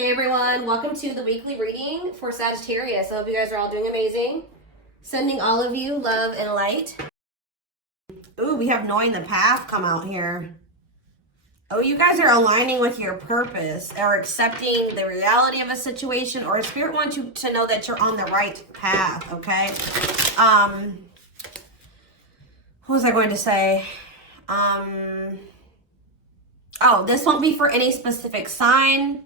Hey everyone, welcome to the weekly reading for Sagittarius. I hope you guys are all doing amazing. Sending all of you love and light. Ooh, we have knowing the path come out here. Oh, you guys are aligning with your purpose or accepting the reality of a situation, or Spirit wants you to know that you're on the right path, okay? What was I going to say? Oh, this won't be for any specific sign.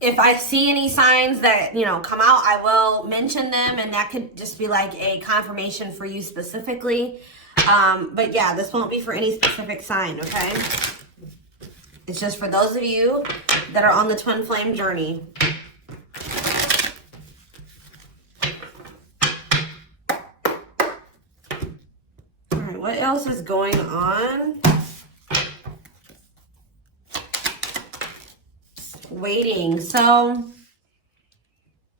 If I see any signs that, come out, I will mention them, and that could just be like a confirmation for you specifically. But yeah, this won't be for any specific sign, okay? It's just for those of you that are on the twin flame journey. All right, what else is going on? Waiting. So,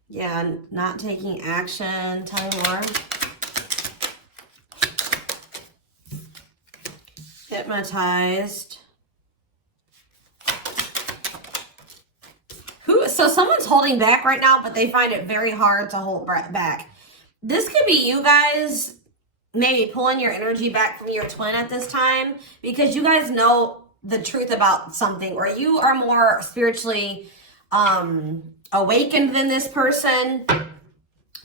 yeah, not taking action. Tell me more. Hypnotized. So someone's holding back right now, but they find it very hard to hold back. This could be you guys maybe pulling your energy back from your twin at this time, because you guys know the truth about something, or you are more spiritually awakened than this person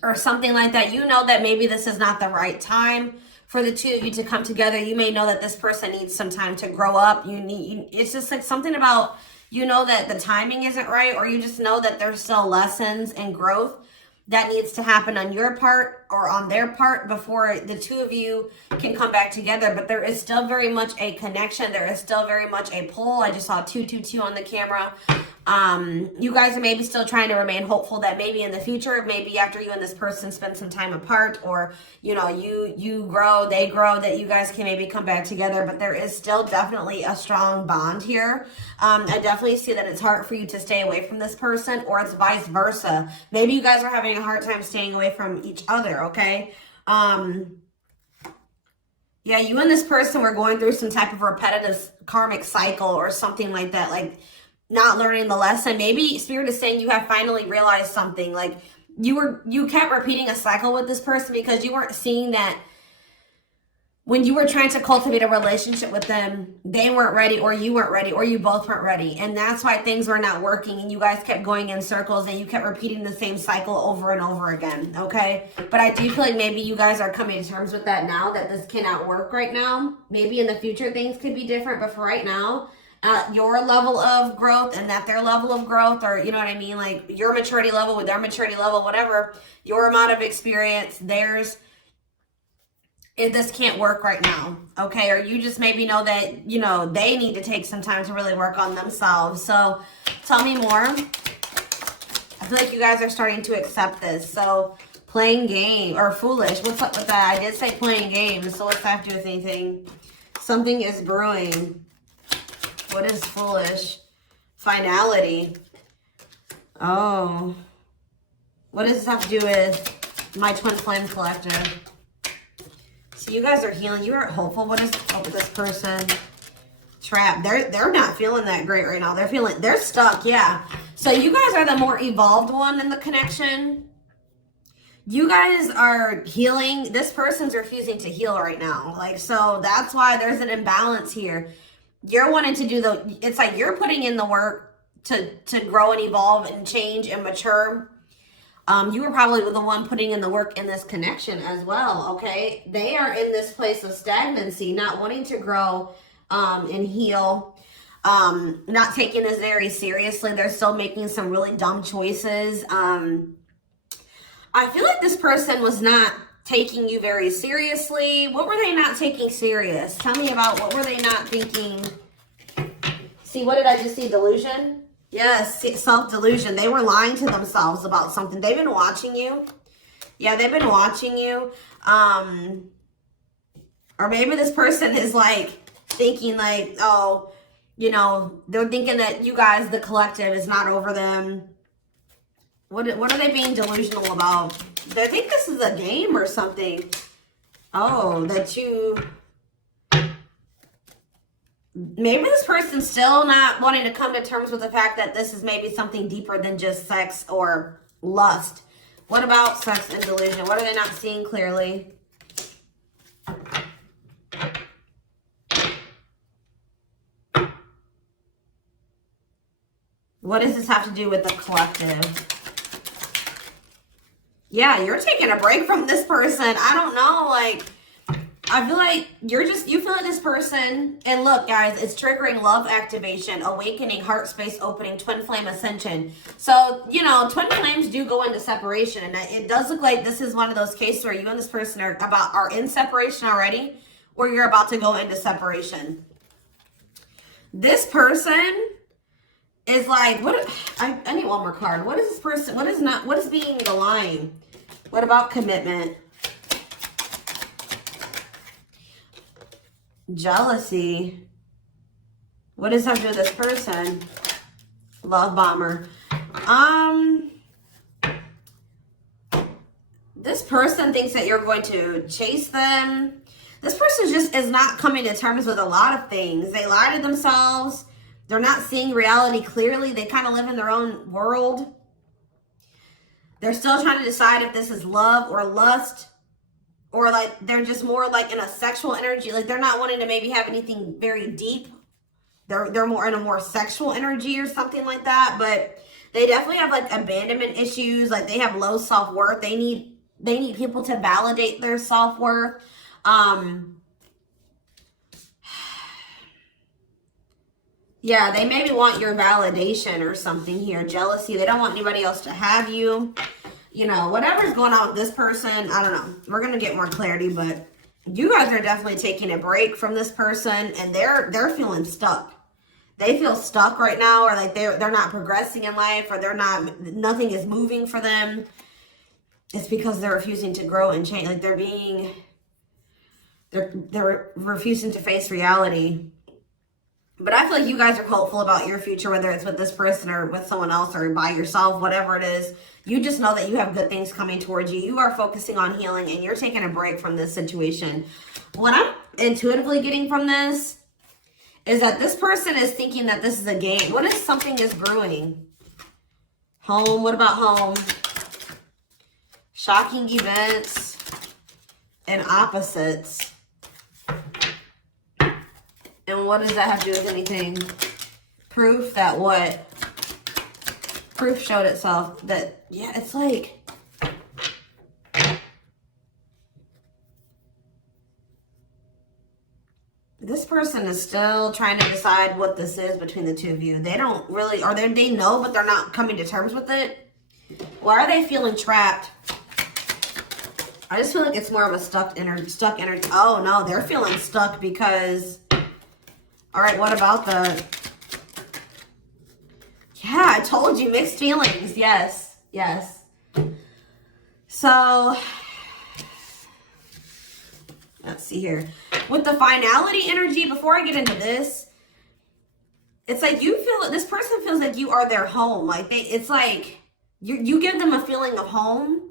or something like that. You know that maybe this is not the right time for the two of you to come together. You may know that this person needs some time to grow up. It's just like something about, that the timing isn't right, or you just know that there's still lessons and growth that needs to happen on your part or on their part before the two of you can come back together. But there is still very much a connection. There is still very much a pull. I just saw 222 on the camera. You guys are maybe still trying to remain hopeful that maybe in the future, maybe after you and this person spend some time apart, or, you grow, they grow, that you guys can maybe come back together. But there is still definitely a strong bond here. I definitely see that it's hard for you to stay away from this person, or it's vice versa. Maybe you guys are having a hard time staying away from each other, okay? Yeah, you and this person were going through some type of repetitive karmic cycle or something like that, like not learning the lesson. Maybe Spirit is saying you have finally realized something. Like you kept repeating a cycle with this person because you weren't seeing that when you were trying to cultivate a relationship with them, they weren't ready, or you weren't ready, or you both weren't ready. And that's why things were not working, and you guys kept going in circles, and you kept repeating the same cycle over and over again, okay? But I do feel like maybe you guys are coming to terms with that now, that this cannot work right now. Maybe in the future things could be different, but for right now, your level of growth and that their level of growth, or you know what I mean, like your maturity level with their maturity level, whatever, your amount of experience, theirs, this can't work right now, okay? Or you just maybe know that, they need to take some time to really work on themselves. So tell me more. I feel like you guys are starting to accept this. So playing game or foolish, what's up with that? I did say playing games, so what's that have to do with anything? Something is brewing. What is foolish? Finality. Oh. What does this have to do with my twin flame collective? So you guys are healing. You are hopeful. What is up with this person? Trapped. They're not feeling that great right now. They're stuck. Yeah. So you guys are the more evolved one in the connection. You guys are healing. This person's refusing to heal right now. So that's why there's an imbalance here. You're wanting to do it's like you're putting in the work to grow and evolve and change and mature. You were probably the one putting in the work in this connection as well, okay? They are in this place of stagnancy, not wanting to grow and heal, not taking this very seriously. They're still making some really dumb choices. I feel like this person was not taking you very seriously. What were they not taking serious? Tell me about what were they not thinking? See, what did I just see? Delusion? Yes, self-delusion. They were lying to themselves about something. They've been watching you. Yeah, they've been watching you. Or maybe this person is thinking oh, they're thinking that you guys, the collective, is not over them. What are they being delusional about? They think this is a game or something. Oh, that you... maybe this person's still not wanting to come to terms with the fact that this is maybe something deeper than just sex or lust. What about sex and delusion? What are they not seeing clearly? What does this have to do with the collective? Yeah, you're taking a break from this person. I don't know, like, I feel like you feel like this person, and look, guys, it's triggering love activation, awakening, heart space opening, twin flame ascension. So, you know, twin flames do go into separation, and it does look like this is one of those cases where you and this person are in separation already, or you're about to go into separation. This person is like, I need one more card. What is this person, what is being the line? What about commitment? Jealousy. What does that have to do with this person? Love bomber. This person thinks that you're going to chase them. This person just is not coming to terms with a lot of things. They lie to themselves. They're not seeing reality clearly. They kind of live in their own world. They're still trying to decide if this is love or lust. Or like they're just more like in a sexual energy. Like they're not wanting to maybe have anything very deep. They're more in a more sexual energy or something like that. But they definitely have like abandonment issues. Like they have low self-worth. They need people to validate their self-worth. Yeah, they maybe want your validation or something here. Jealousy. They don't want anybody else to have you. You know, whatever's going on with this person, I don't know. We're going to get more clarity, but you guys are definitely taking a break from this person, and they're feeling stuck. They feel stuck right now, or like they're not progressing in life, or nothing is moving for them. It's because they're refusing to grow and change. Like they're refusing to face reality. But I feel like you guys are hopeful about your future, whether it's with this person or with someone else or by yourself, whatever it is. You just know that you have good things coming towards you. You are focusing on healing, and you're taking a break from this situation. What I'm intuitively getting from this is that this person is thinking that this is a game. What if something is brewing? Home. What about home? Shocking events and opposites. And what does that have to do with anything? Proof that what? Proof showed itself that, yeah, it's like, this person is still trying to decide what this is between the two of you. They don't really, or they know, but they're not coming to terms with it. Why are they feeling trapped? I just feel like it's more of a stuck energy. Oh no, they're feeling stuck because, all right, what about the, yeah, I told you, mixed feelings. Yes, yes. So, let's see here. With the finality energy, before I get into this, it's like you feel, this person feels like you are their home. Like it's like you give them a feeling of home.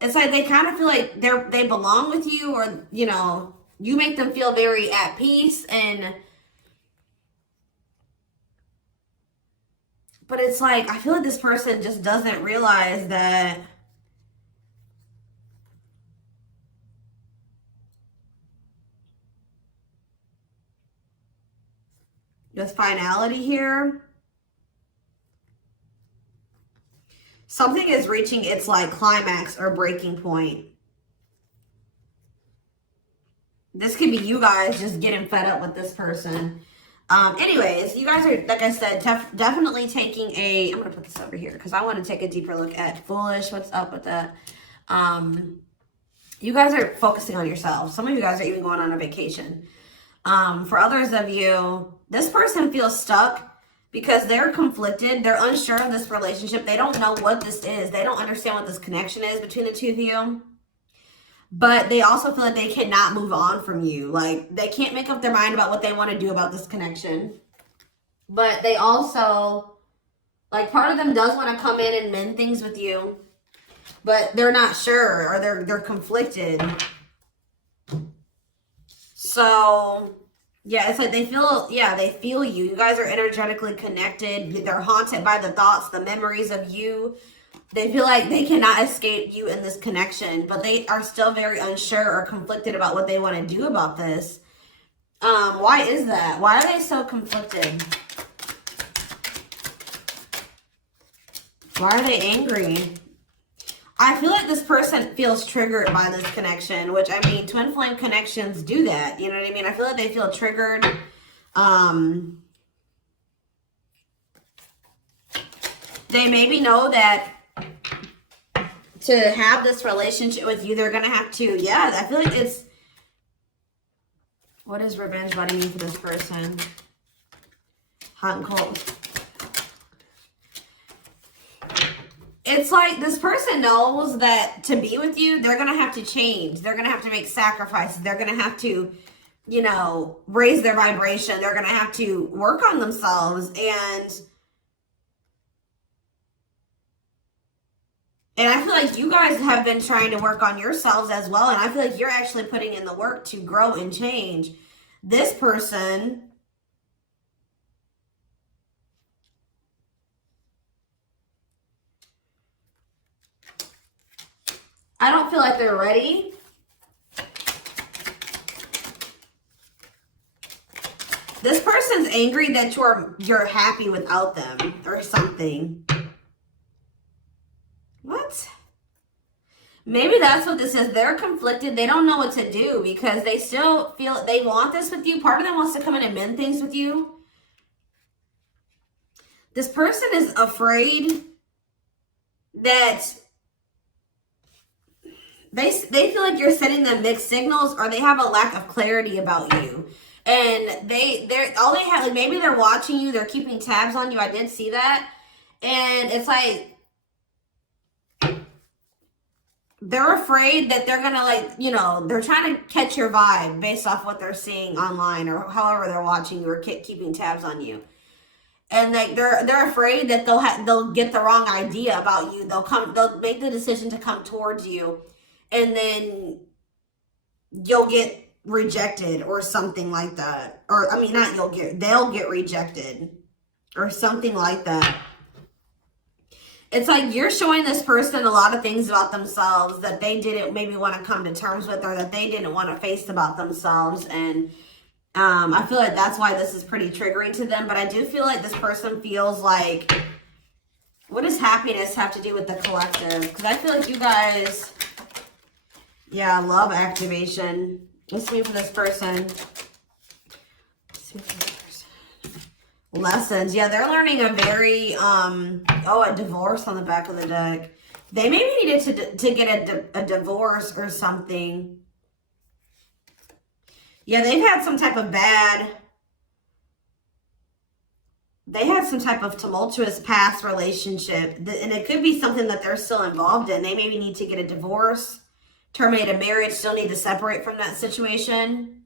It's like they kind of feel like they belong with you, or, you know, you make them feel very at peace. But it's like, I feel like this person just doesn't realize that with finality here, something is reaching its like climax or breaking point. This could be you guys just getting fed up with this person. Anyways, you guys are, like I said, definitely taking I'm going to put this over here because I want to take a deeper look at foolish. What's up with that? You guys are focusing on yourselves. Some of you guys are even going on a vacation. For others of you, this person feels stuck because they're conflicted. They're unsure of this relationship. They don't know what this is. They don't understand what this connection is between the two of you. But they also feel like they cannot move on from you. Like, they can't make up their mind about what they want to do about this connection. But they also, like, part of them does want to come in and mend things with you. But they're not sure, or they're conflicted. So, Yeah, it's like they feel, yeah, they feel you. You guys are energetically connected. They're haunted by the thoughts, the memories of you. They feel like they cannot escape you in this connection, but they are still very unsure or conflicted about what they want to do about this. Why is that? Why are they so conflicted? Why are they angry? I feel like this person feels triggered by this connection, which, I mean, twin flame connections do that. You know what I mean? I feel like they feel triggered. They maybe know that to have this relationship with you, they're going to have to, yeah, I feel like it's, what is revenge body mean for this person? Hot and cold. It's like this person knows that to be with you, they're going to have to change. They're going to have to make sacrifices. They're going to have to, you know, raise their vibration. They're going to have to work on themselves. And I feel like you guys have been trying to work on yourselves as well. And I feel like you're actually putting in the work to grow and change. This person, I don't feel like they're ready. This person's angry that you're happy without them or something. What? Maybe that's what this is. They're conflicted. They don't know what to do because they still feel they want this with you. Part of them wants to come in and mend things with you. This person is afraid that they feel like you're sending them mixed signals, or they have a lack of clarity about you. And they're all they have, like, maybe they're watching you, they're keeping tabs on you. I did see that. And it's like they're afraid that they're gonna, like, you know, they're trying to catch your vibe based off what they're seeing online or however they're watching you or keeping tabs on you. And like they're afraid that they'll get the wrong idea about you. They'll make the decision to come towards you, and then you'll get rejected or something like that. Or I mean, they'll get rejected or something like that. It's like you're showing this person a lot of things about themselves that they didn't maybe want to come to terms with, or that they didn't want to face about themselves. And I feel like that's why this is pretty triggering to them. But I do feel like this person feels like, what does happiness have to do with the collective? Because I feel like you guys, yeah, love activation. Let's see for this person. Let's see for this person. Lessons. Yeah, they're learning a very, a divorce on the back of the deck. They maybe needed to get a divorce or something. Yeah, they had some type of tumultuous past relationship. And it could be something that they're still involved in. They maybe need to get a divorce, terminate a marriage, still need to separate from that situation.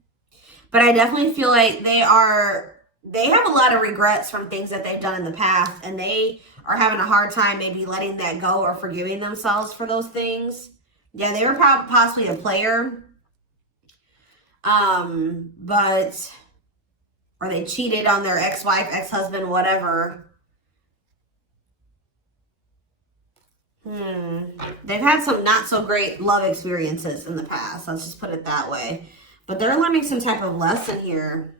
But I definitely feel like they have a lot of regrets from things that they've done in the past. And they are having a hard time maybe letting that go or forgiving themselves for those things. Yeah, they were possibly a player. Or they cheated on their ex-wife, ex-husband, whatever. They've had some not so great love experiences in the past. Let's just put it that way. But they're learning some type of lesson here.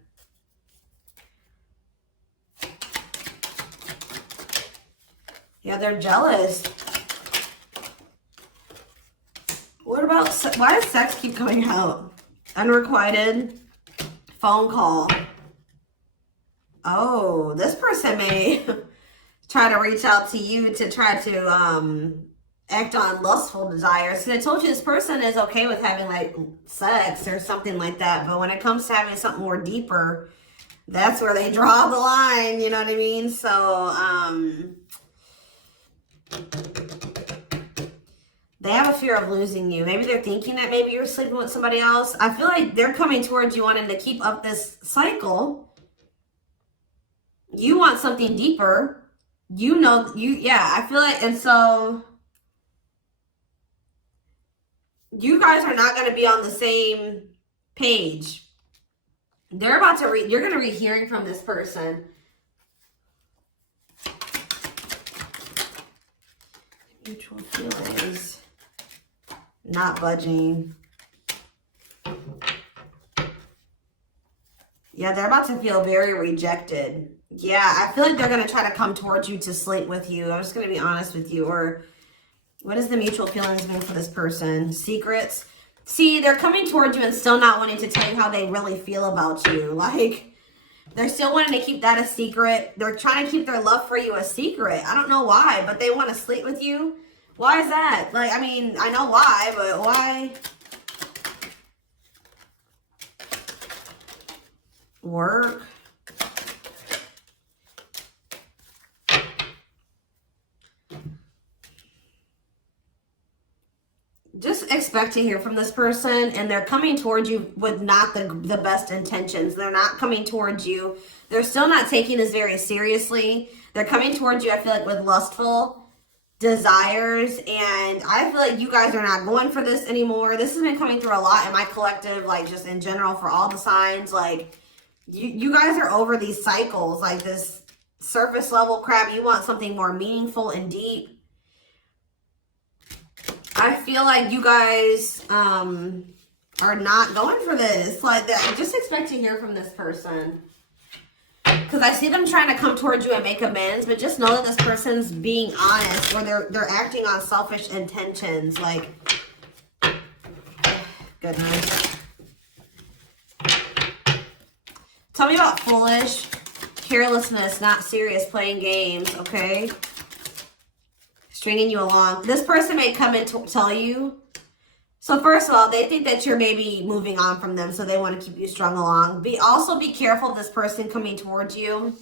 Yeah, they're jealous. What about, why does sex keep coming out? Unrequited phone call. Oh, this person may try to reach out to you to try to act on lustful desires. So I told you this person is okay with having like sex or something like that. But when it comes to having something more deeper, that's where they draw the line. You know what I mean? So they have a fear of losing you. Maybe they're thinking that maybe you're sleeping with somebody else. I feel like they're coming towards you wanting to keep up this cycle. You want something deeper. I feel like, and so you guys are not going to be on the same page. They're about to read, you're going to be hearing from this person. Mutual feelings. Not budging. Yeah, they're about to feel very rejected. Yeah, I feel like they're going to try to come towards you to sleep with you. I'm just going to be honest with you. Or what does the mutual feelings mean for this person? Secrets. See, they're coming towards you and still not wanting to tell you how they really feel about you. Like, they're still wanting to keep that a secret. They're trying to keep their love for you a secret. I don't know why, but they want to sleep with you. Why is that? Like, I mean, I know why, but why? Work. Just expect to hear from this person, and they're coming towards you with not the best intentions. They're not coming towards you. They're still not taking this very seriously. They're coming towards you, I feel like, with lustful desires, and I feel like you guys are not going for this anymore. This has been coming through a lot in my collective, like just in general for all the signs. Like, you guys are over these cycles, like this surface level crap. You want something more meaningful and deep. I feel like you guys are not going for this. Like, just expect to hear from this person. Because I see them trying to come towards you and make amends, but just know that this person's being honest, or they're acting on selfish intentions. Like, goodness. Tell me about foolish, carelessness, not serious, playing games, okay? Stringing you along. This person may come and tell you. So first of all, they think that you're maybe moving on from them, so they want to keep you strung along. Also be careful of this person coming towards you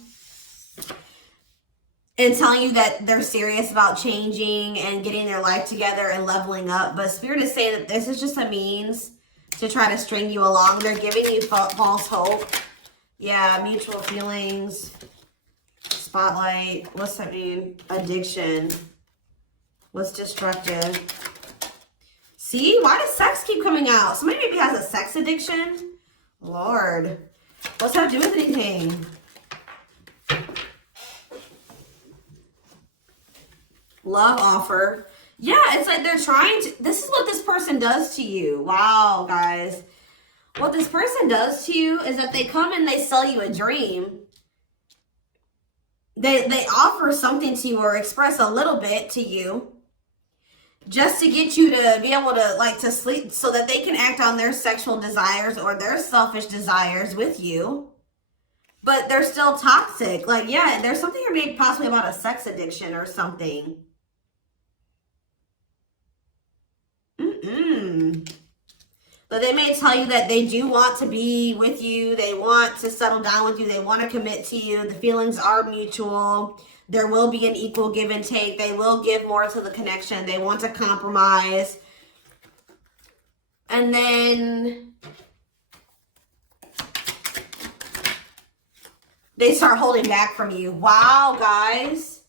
and telling you that they're serious about changing and getting their life together and leveling up. But Spirit is saying that this is just a means to try to string you along. They're giving you false hope. Yeah, mutual feelings. Spotlight. What's that mean? Addiction. What's destructive? See? Why does sex keep coming out? Somebody maybe has a sex addiction? Lord. What's that do with anything? Love offer. Yeah, it's like they're trying to... This is what this person does to you. Wow, guys. What this person does to you is that they come and they sell you a dream. They offer something to you or express a little bit to you, just to get you to be able to, like, to sleep so that they can act on their sexual desires or their selfish desires with you. But they're still toxic. Like, yeah, there's something here maybe possibly about a sex addiction or something. But they may tell you that they do want to be with you. They want to settle down with you. They want to commit to you. The feelings are mutual. There will be an equal give and take. They will give more to the connection. They want to compromise. And then they start holding back from you. Wow, guys.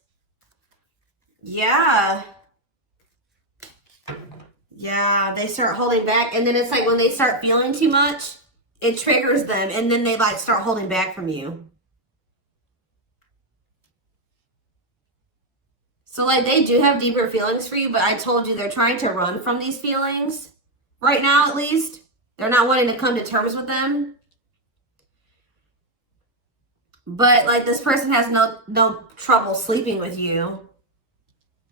Yeah. Yeah, they start holding back. And then it's like when they start feeling too much, it triggers them. And then they like start holding back from you. So like they do have deeper feelings for you, but I told you they're trying to run from these feelings. Right now, at least. They're not wanting to come to terms with them. But like this person has no trouble sleeping with you.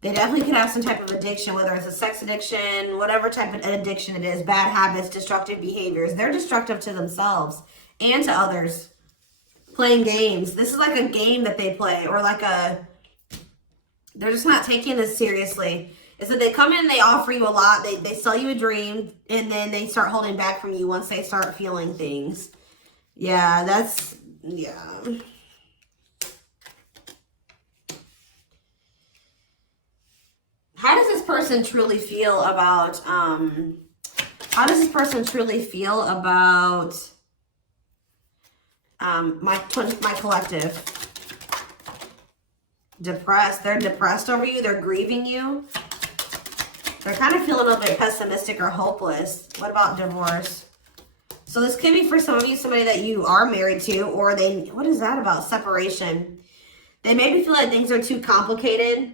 They definitely could have some type of addiction, whether it's a sex addiction, whatever type of addiction it is, bad habits, destructive behaviors. They're destructive to themselves and to others. Playing games. This is like a game that they play, or like they're just not taking this seriously. It's that they come in, they offer you a lot, they sell you a dream, and then they start holding back from you once they start feeling things. Yeah, yeah. How does this person truly feel about, my collective? Depressed. They're depressed over you. They're grieving you. They're kind of feeling a little bit pessimistic or hopeless. What about divorce? So this could be for some of you, somebody that you are married to, or they, what is that about? Separation. They maybe feel like things are too complicated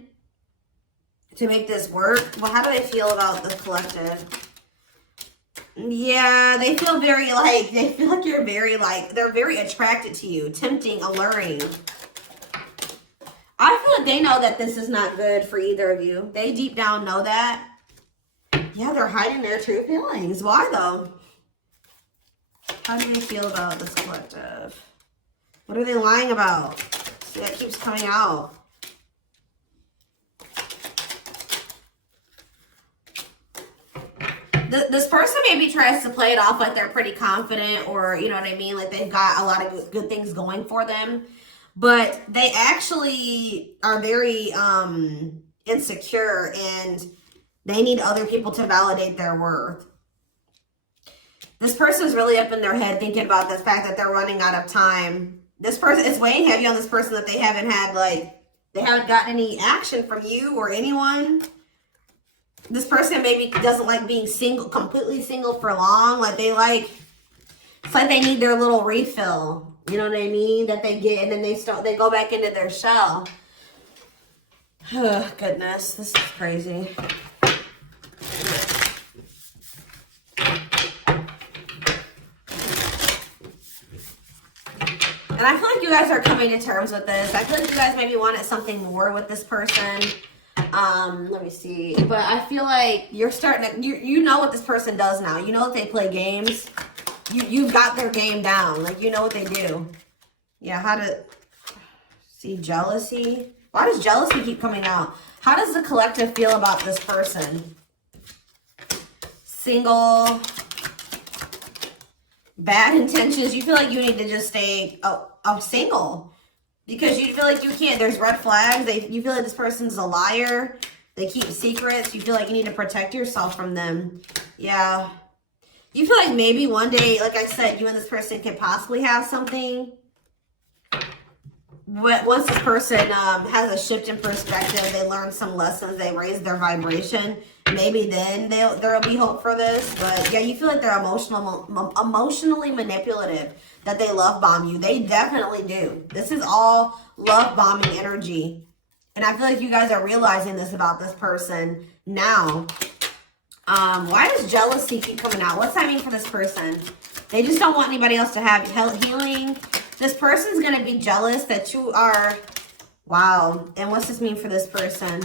to make this work. Well, how do they feel about the collective? Yeah, they feel very like, they feel like you're very like, they're very attracted to you, tempting, alluring. I feel like they know that this is not good for either of you. They deep down know that. Yeah, they're hiding their true feelings. Why though? How do they feel about this collective? What are they lying about? See, that keeps coming out. This person maybe tries to play it off like they're pretty confident, or you know what I mean, like they've got a lot of good things going for them, but they actually are very insecure, and they need other people to validate their worth. This person's really up in their head thinking about the fact that they're running out of time. This person is weighing heavy on this person that they haven't had, like, they haven't gotten any action from you or anyone. This person maybe doesn't like being single, completely single for long. Like they like, it's like they need their little refill. You know what I mean? That they get, and then they go back into their shell. Oh, goodness, this is crazy. And I feel like you guys are coming to terms with this. I feel like you guys maybe wanted something more with this person. Let me see. But I feel like you're starting to, you know what this person does now. You know that they play games. You've got their game down. Like, you know what they do. Yeah, how to see jealousy. Why does jealousy keep coming out? How does the collective feel about this person? Single. Bad intentions. You feel like you need to just stay single. Because you feel like you can't, there's red flags. You feel like this person's a liar. They keep secrets. You feel like you need to protect yourself from them. Yeah. You feel like maybe one day, like I said, you and this person could possibly have something. But once this person has a shift in perspective, they learn some lessons, they raise their vibration, maybe then there'll be hope for this. But yeah, you feel like they're emotionally manipulative, that they love bomb you. They definitely do. This is all love bombing energy. And I feel like you guys are realizing this about this person now. Why does jealousy keep coming out? What's that mean for this person? They just don't want anybody else to have healing. This person's going to be jealous that you are, wow. And what's this mean for this person?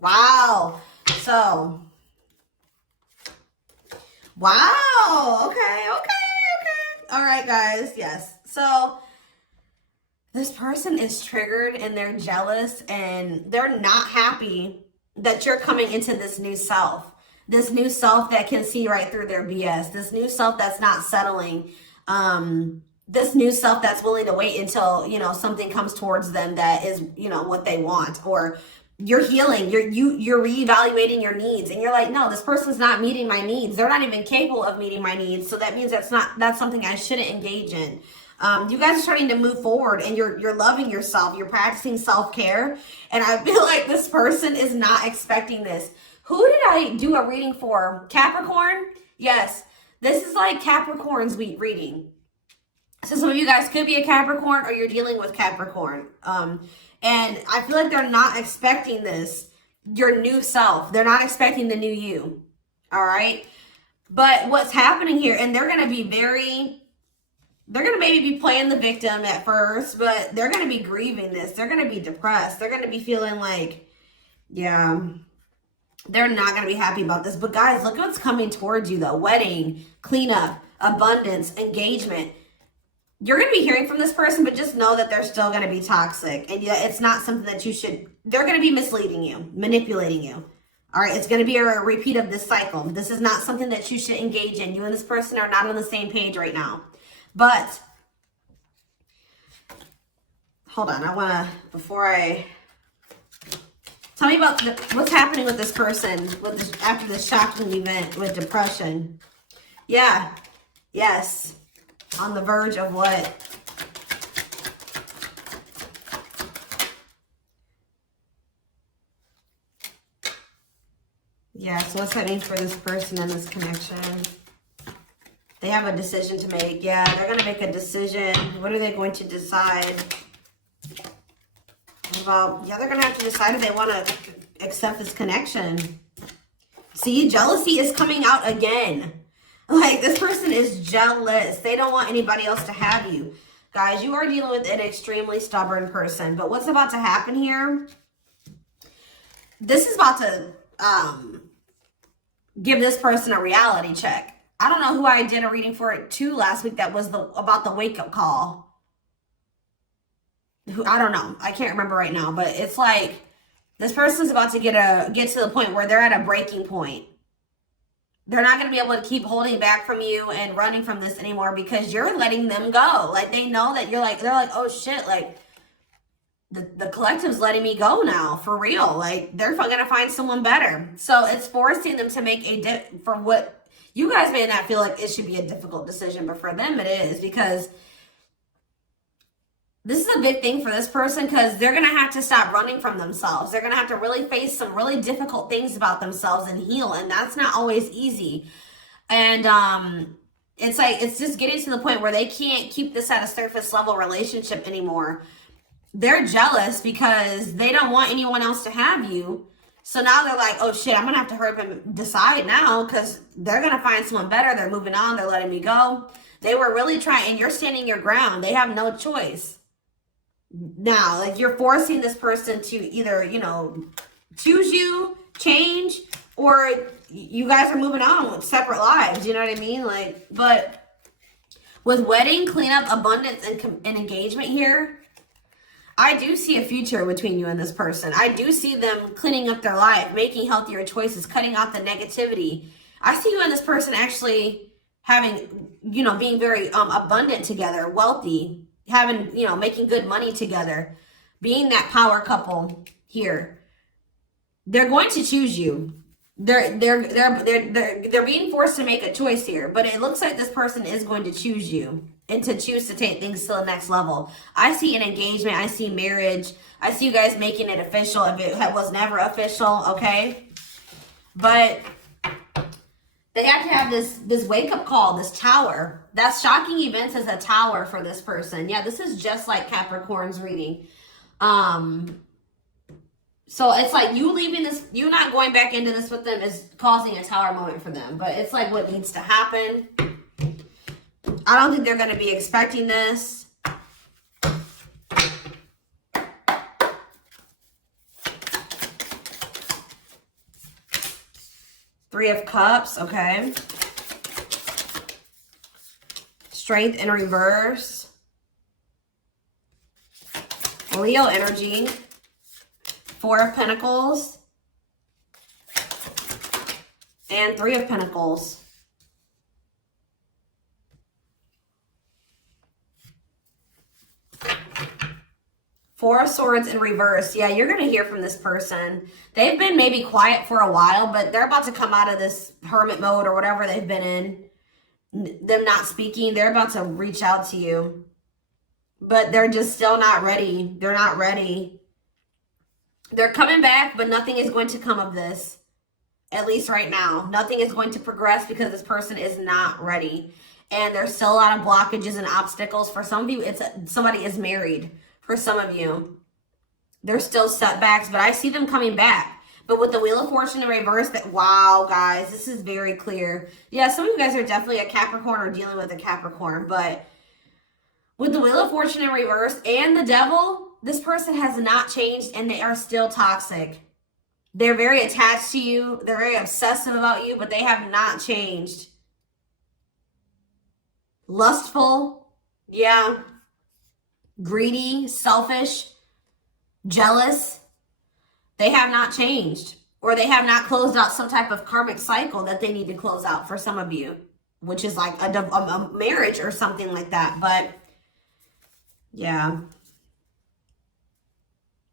Wow. So, wow. Okay. All right, guys. Yes. So, this person is triggered and they're jealous and they're not happy that you're coming into this new self. This new self that can see right through their BS. This new self that's not settling. This new self that's willing to wait until, you know, something comes towards them that is, you know, what they want. Or you're healing, you're reevaluating your needs, and you're like, no, this person's not meeting my needs. They're not even capable of meeting my needs. So that means that's something I shouldn't engage in. You guys are starting to move forward, and you're loving yourself. You're practicing self-care. And I feel like this person is not expecting this. Who did I do a reading for? Capricorn? Yes. This is like Capricorn's reading. So some of you guys could be a Capricorn, or you're dealing with Capricorn. And I feel like they're not expecting this, your new self. They're not expecting the new you. All right. But what's happening here, and they're going to be they're going to maybe be playing the victim at first, but they're going to be grieving this. They're going to be depressed. They're going to be feeling like, yeah, they're not going to be happy about this. But guys, look what's coming towards you though. Wedding, cleanup, abundance, engagement. You're going to be hearing from this person, but just know that they're still going to be toxic. And yeah, it's not something that you should, they're going to be misleading you, manipulating you. All right, it's going to be a repeat of this cycle. This is not something that you should engage in. You and this person are not on the same page right now. But, hold on, I want to, tell me about what's happening with this person after this shocking event with depression. Yeah, yes. On the verge of what? Yeah, so what's that mean for this person and this connection? They have a decision to make. Yeah, they're going to make a decision. What are they going to decide? What about, yeah, they're going to have to decide if they want to accept this connection. See, jealousy is coming out again. Like, this person is jealous. They don't want anybody else to have you. Guys, you are dealing with an extremely stubborn person. But what's about to happen here? This is about to give this person a reality check. I don't know who I did a reading for it too last week that was about the wake-up call. I don't know. I can't remember right now. But it's like this person's about to get to the point where they're at a breaking point. They're not going to be able to keep holding back from you and running from this anymore because you're letting them go. Like, they know that they're like, oh shit, like, the collective's letting me go now, for real. Like, they're going to find someone better. So it's forcing them to make for what you guys may not feel like it should be a difficult decision, but for them it is, because this is a big thing for this person, because they're going to have to stop running from themselves. They're going to have to really face some really difficult things about themselves and heal. And that's not always easy. And it's like, it's just getting to the point where they can't keep this at a surface level relationship anymore. They're jealous because they don't want anyone else to have you. So now they're like, oh shit, I'm going to have to hurry up and decide now, because they're going to find someone better. They're moving on. They're letting me go. They were really trying, and you're standing your ground. They have no choice. Now, like, you're forcing this person to either, you know, choose you, change, or you guys are moving on with separate lives. You know what I mean? Like, but with wedding, cleanup, abundance, and engagement here, I do see a future between you and this person. I do see them cleaning up their life, making healthier choices, cutting out the negativity. I see you and this person actually having, you know, being very abundant together, wealthy, having, you know, making good money together, being that power couple here. They're going to choose you. They're being forced to make a choice here, but it looks like this person is going to choose you and to choose to take things to the next level. I see an engagement. I see marriage. I see you guys making it official if it was never official, okay? But they have to have this wake-up call, this tower. That's shocking events as a tower for this person. Yeah, this is just like Capricorn's reading. So it's like you leaving this, you not going back into this with them is causing a tower moment for them. But it's like what needs to happen. I don't think they're going to be expecting this. Three of Cups, okay. Strength in reverse. Leo energy. Four of Pentacles. And Three of Pentacles. Four of Swords in reverse. Yeah, you're going to hear from this person. They've been maybe quiet for a while, but they're about to come out of this hermit mode or whatever they've been in. Them not speaking. They're about to reach out to you. But they're just still not ready. They're not ready. They're coming back, but nothing is going to come of this. At least right now. Nothing is going to progress because this person is not ready. And there's still a lot of blockages and obstacles. For some of you, somebody is married. For some of you, there's still setbacks, but I see them coming back. But with the Wheel of Fortune in reverse, wow, guys, this is very clear. Yeah, some of you guys are definitely a Capricorn or dealing with a Capricorn, but with the Wheel of Fortune in reverse and the Devil, this person has not changed and they are still toxic. They're very attached to you. They're very obsessive about you, but they have not changed. Lustful, yeah. Greedy, selfish, jealous. They have not changed, or they have not closed out some type of karmic cycle that they need to close out for some of you, which is like a marriage or something like that. But yeah,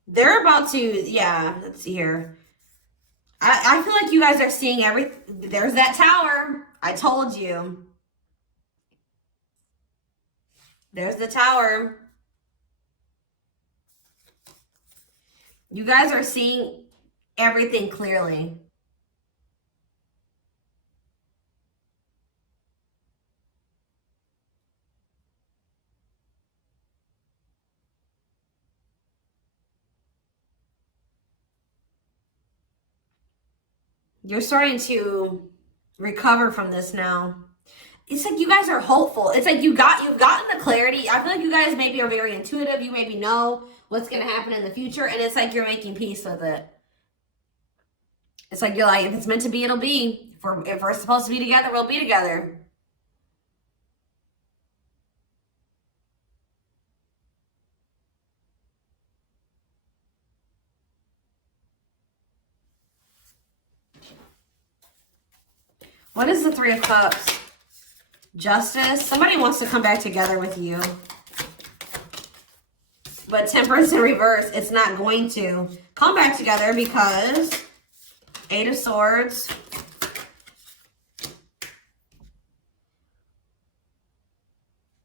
they're about to, yeah, let's see here. I feel like you guys are seeing everything. There's that tower. I told you. There's the tower. You guys are seeing everything clearly. You're starting to recover from this now. It's like you guys are hopeful. It's like you've gotten the clarity. I feel like you guys maybe are very intuitive. You maybe know what's going to happen in the future. And it's like you're making peace with it. It's like you're like, if it's meant to be, it'll be. If we're supposed to be together, we'll be together. What is the Three of Cups? Justice. Somebody wants to come back together with you. But Temperance in reverse, it's not going to come back together because Eight of Swords.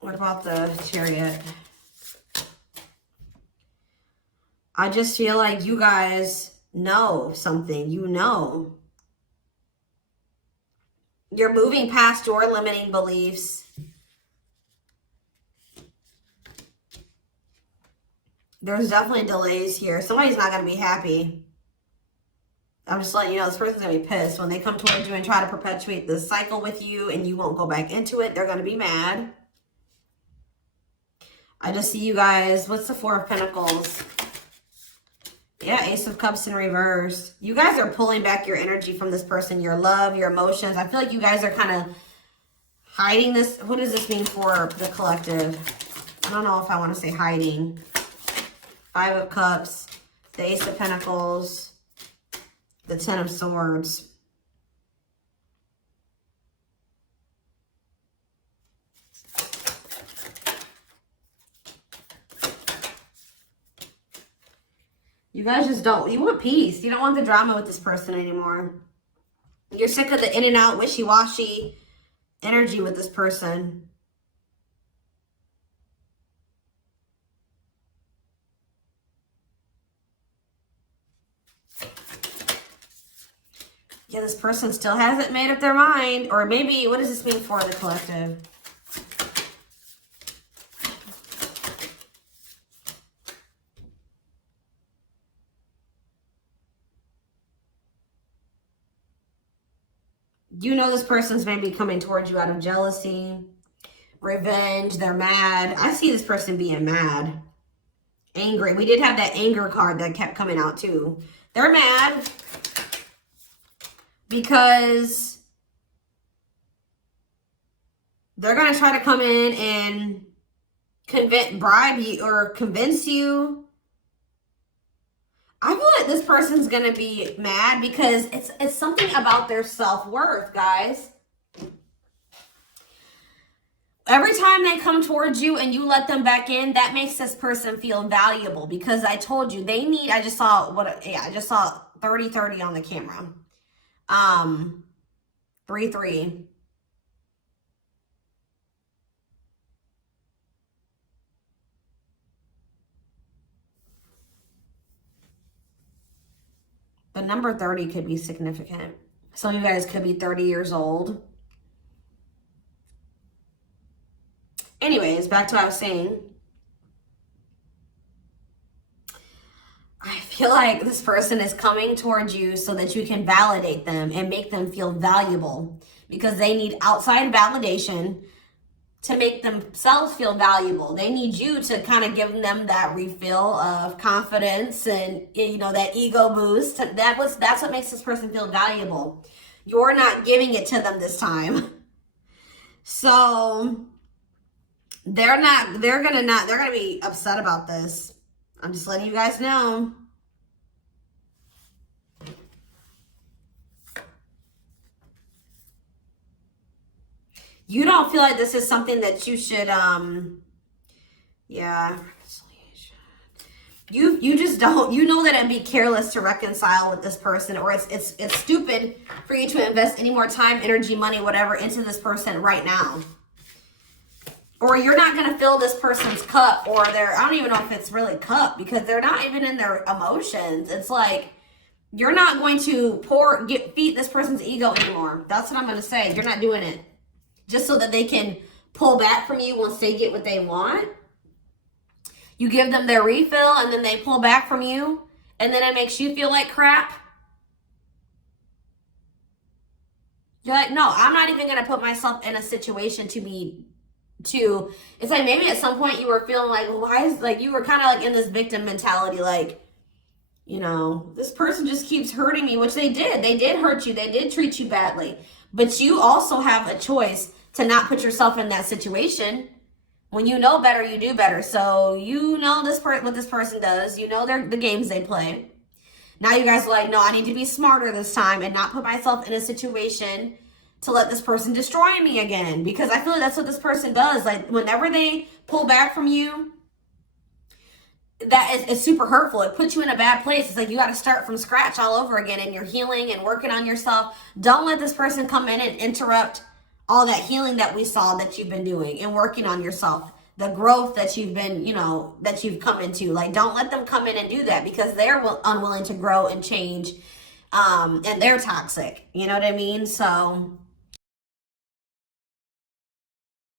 What about the Chariot? I just feel like you guys know something. You know. You're moving past your limiting beliefs. There's definitely delays here. Somebody's not going to be happy. I'm just letting you know this person's going to be pissed. When they come towards you and try to perpetuate this cycle with you and you won't go back into it, they're going to be mad. I just see you guys. What's the Four of Pentacles? Yeah, Ace of Cups in reverse. You guys are pulling back your energy from this person, your love, your emotions. I feel like you guys are kind of hiding this. What does this mean for the collective? I don't know if I want to say hiding. Five of Cups, the Ace of Pentacles, the Ten of Swords. You guys just don't, you want peace. You don't want the drama with this person anymore. You're sick of the in and out, wishy-washy energy with this person. Yeah, this person still hasn't made up their mind. Or maybe, what does this mean for the collective? You know this person's maybe coming towards you out of jealousy, revenge. They're mad. I see this person being mad, angry. We did have that anger card that kept coming out too. They're mad because they're going to try to come in and bribe you or convince you. I feel like this person's going to be mad because it's something about their self-worth, guys. Every time they come towards you and you let them back in, that makes this person feel valuable because I told you they need, I just saw 30-30 on the camera. 3-3. The number 30 could be significant. Some of you guys could be 30 years old. Anyways, back to what I was saying. I feel like this person is coming towards you so that you can validate them and make them feel valuable because they need outside validation to make themselves feel valuable. They need you to kind of give them that refill of confidence and, you know, that ego boost. That's what makes this person feel valuable. You're not giving it to them this time. So they're gonna be upset about this. I'm just letting you guys know. You don't feel like this is something that you should, yeah. You just don't, you know that it'd be careless to reconcile with this person, or it's stupid for you to invest any more time, energy, money, whatever into this person right now. Or you're not going to fill this person's cup, or I don't even know if it's really cup because they're not even in their emotions. It's like, you're not going to feed this person's ego anymore. That's what I'm going to say. You're not doing it. Just so that they can pull back from you once they get what they want. You give them their refill and then they pull back from you. And then it makes you feel like crap. You're like, no, I'm not even gonna put myself in a situation to it's like maybe at some point you were feeling like, well, why is, like, you were kind of like in this victim mentality, like, you know, this person just keeps hurting me, which they did hurt you, they did treat you badly, but you also have a choice to not put yourself in that situation. When you know better, you do better. So you know what this person does, you know the games they play. Now you guys are like, no, I need to be smarter this time and not put myself in a situation to let this person destroy me again. Because I feel like that's what this person does. Like, whenever they pull back from you, that is super hurtful. It puts you in a bad place. It's like you got to start from scratch all over again, and you're healing and working on yourself. Don't let this person come in and interrupt all that healing that we saw that you've been doing and working on yourself. The growth that you've been, you know, that you've come into. Like, don't let them come in and do that, because they're unwilling to grow and change, and they're toxic. You know what I mean? So